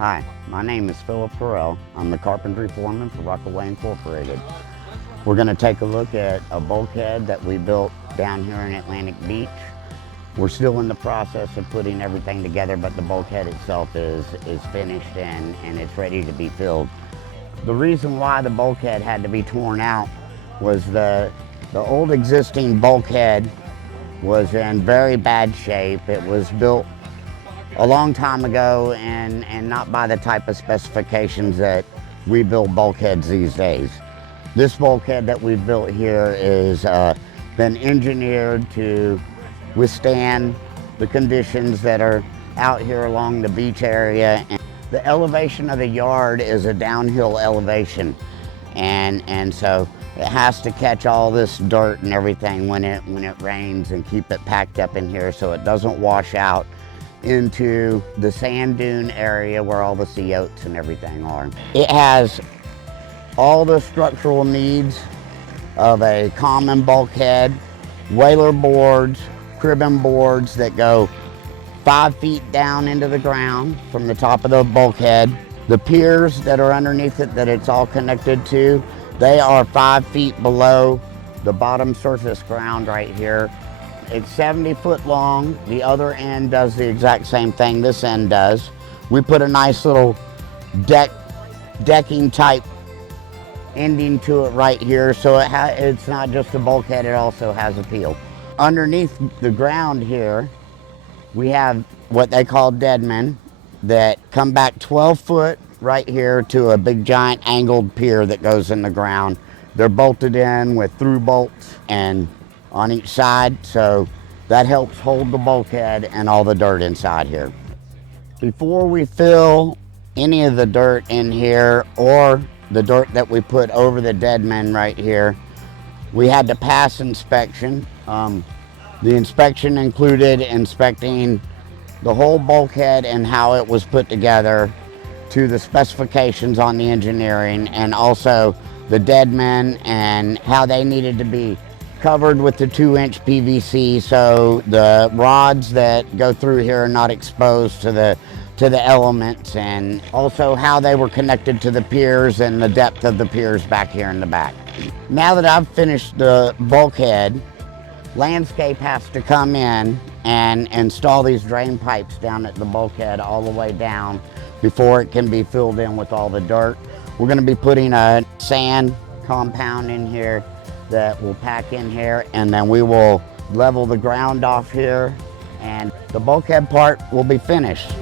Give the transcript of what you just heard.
Hi, my name is Philip. I'm the carpentry foreman for Rockaway Incorporated. We're going to take a look at a bulkhead that we built down here in Atlantic Beach. We're still in the process of putting everything together, but the bulkhead itself is finished and it's ready to be filled. The reason why the bulkhead had to be torn out was the old existing bulkhead was in very bad shape. It was built a long time ago and not by the type of specifications that we build bulkheads these days. This bulkhead that we've built here is been engineered to withstand the conditions that are out here along the beach area. And the elevation of the yard is a downhill elevation, and so it has to catch all this dirt and everything when it rains and keep it packed up in here so it doesn't wash out into the sand dune area where all the sea oats and everything are. It has all the structural needs of a common bulkhead: whaler boards, cribbing boards that go 5 feet down into the ground from the top of the bulkhead. The piers that are underneath it that it's all connected to, they are 5 feet below the bottom surface ground right here. It's 70 foot long. The other end does the exact same thing this end does. We put a nice little decking type ending to it right here, so it's not just a bulkhead, it also has appeal. Underneath the ground here, we have what they call deadmen that come back 12 foot right here to a big giant angled pier that goes in the ground. They're bolted in with through bolts and on each side, so that helps hold the bulkhead and all the dirt inside here. Before we fill any of the dirt in here or the dirt that we put over the deadmen right here, we had to pass inspection. The inspection included inspecting the whole bulkhead and how it was put together to the specifications on the engineering, and also the deadmen and how they needed to be covered with the 2-inch PVC so the rods that go through here are not exposed to the elements, and also how they were connected to the piers and the depth of the piers back here in the back. Now that I've finished the bulkhead, landscape has to come in and install these drain pipes down at the bulkhead all the way down before it can be filled in with all the dirt. We're going to be putting a sand compound in here that will pack in here, and then we will level the ground off here and the bulkhead part will be finished.